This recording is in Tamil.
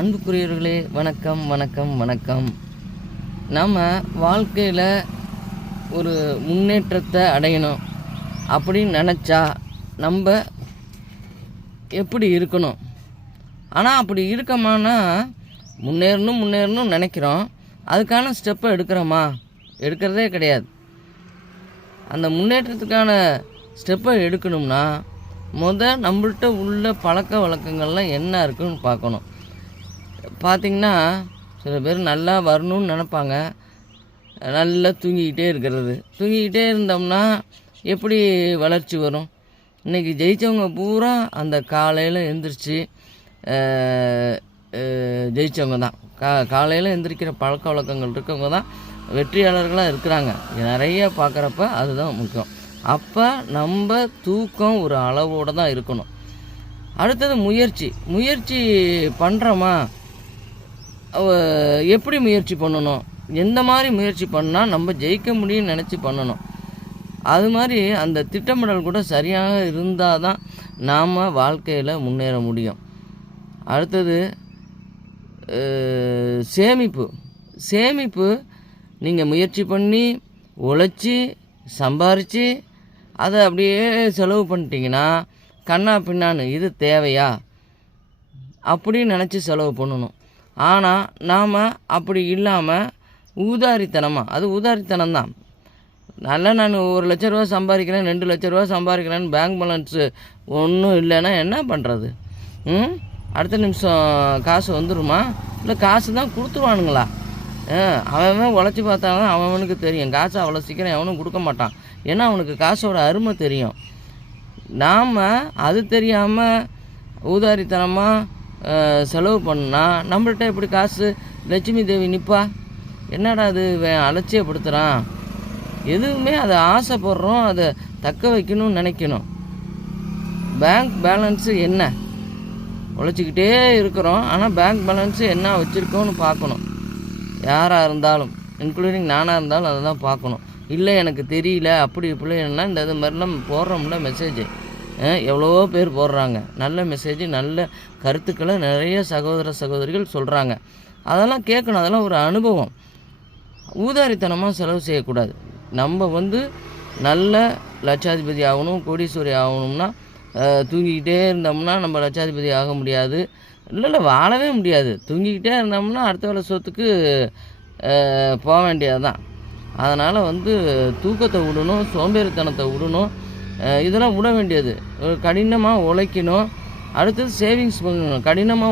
அன்புக்குரியவர்களே, வணக்கம் வணக்கம் வணக்கம். நம்ம வாழ்க்கையில் ஒரு முன்னேற்றத்தை அடையணும் அப்படின்னு நினச்சா நம்ம எப்படி இருக்கணும்? ஆனால் அப்படி இருக்கமானா முன்னேறணும் நினைக்கிறோம். அதுக்கான ஸ்டெப்பை எடுக்கிறோமா? எடுக்கிறதே கிடையாது. அந்த முன்னேற்றத்துக்கான ஸ்டெப்பை எடுக்கணும்னா நம்மள்கிட்ட உள்ள பழக்க வழக்கங்கள்லாம் என்ன இருக்குன்னு பார்க்கணும். பார்த்திங்கன்னா, சில பேர் நல்லா வரணும்னு நினப்பாங்க. நல்லா தூங்கிக்கிட்டே தூங்கிக்கிட்டே இருந்தோம்னா எப்படி வளர்ச்சி வரும்? இன்றைக்கி ஜெயித்தவங்க பூரா அந்த காலையில் எழுந்திரிச்சு ஜெயித்தவங்க தான். காலையில் எந்திரிக்கிற பழக்க வழக்கங்கள் இருக்கவங்க தான் வெற்றியாளர்களாக இருக்கிறாங்க. நிறைய பார்க்குறப்ப அதுதான் முக்கியம். அப்போ நம்ம தூக்கம் ஒரு அளவோடு தான் இருக்கணும். அடுத்தது முயற்சி பண்ணுறோமா? எப்படி முயற்சி பண்ணணும்? எந்த மாதிரி முயற்சி பண்ணால் நம்ம ஜெயிக்க முடியும்னு நினச்சி பண்ணணும். அது மாதிரி அந்த திட்டமிடல் கூட சரியாக இருந்தால் தான் நாம் வாழ்க்கையில் முன்னேற முடியும். அடுத்தது சேமிப்பு. நீங்கள் முயற்சி பண்ணி உழைச்சி சம்பாரித்து அதை அப்படியே செலவு பண்ணிட்டீங்கன்னா கண்ணா பின்னான்னு இது தேவையா அப்படின்னு நினச்சி செலவு பண்ணணும். ஆனால் நாம் அப்படி இல்லாமல் அது ஊதாரித்தனம் தான். நான் 1 லட்ச ரூபா சம்பாதிக்கிறேன், 2 லட்ச ரூபா சம்பாதிக்கிறேன்னு பேங்க் பேலன்ஸு ஒன்றும் இல்லைன்னா என்ன பண்ணுறது? அடுத்த நிமிஷம் காசு வந்துடுமா? இல்லை காசு தான் கொடுத்துருவானுங்களா? அவன் உழைச்சி பார்த்தாலும் அவனுக்கு தெரியும். காசு அவ்வளோ சீக்கிரம் எவனும் கொடுக்க மாட்டான். ஏன்னா அவனுக்கு காசோட அருமை தெரியும். நாம் அது தெரியாமல் ஊதாரித்தனமாக செலவு பண்ணால் நம்மள்கிட்ட எப்படி காசு? லட்சுமி தேவி நிற்பா? என்னடா அது அலட்சியப்படுத்துகிறான்? எதுவுமே அதை ஆசைப்படுறோம், அதை தக்க வைக்கணும்னு நினைக்கணும். பேங்க் பேலன்ஸு என்ன? உழைச்சிக்கிட்டே இருக்கிறோம், ஆனால் பேங்க் பேலன்ஸு என்ன வச்சுருக்கோன்னு பார்க்கணும். யாராக இருந்தாலும், இன்க்ளூடிங் நானாக இருந்தாலும் அதை தான் பார்க்கணும். இல்லை எனக்கு தெரியல அப்படி இப்படின்னா இது மாதிரிலாம் போடுறோம்ல மெசேஜ், எவ்வளவோ பேர் போடுறாங்க. நல்ல மெசேஜ், நல்ல கருத்துக்களை நிறைய சகோதரிகள் சொல்கிறாங்க. அதெல்லாம் கேட்கணும். அதெல்லாம் ஒரு அனுபவம். ஊதாரித்தனமாக செலவு செய்யக்கூடாது. நம்ம நல்ல லட்சாதிபதி ஆகணும், கோடீஸ்வரி ஆகணும்னா தூங்கிக்கிட்டே இருந்தோம்னா நம்ம லட்சாதிபதி ஆக முடியாது. இல்லை வாழவே முடியாது. தூங்கிக்கிட்டே இருந்தோம்னா அடுத்த வேலை சொத்துக்கு போக வேண்டியது தான். அதனால் தூக்கத்தை விடணும், சோம்பேறித்தனத்தை விடணும். இதெல்லாம் விட வேண்டியது. கடினமாக உழைக்கணும். அடுத்தது சேவிங்ஸ் பண்ணணும். கடினமாக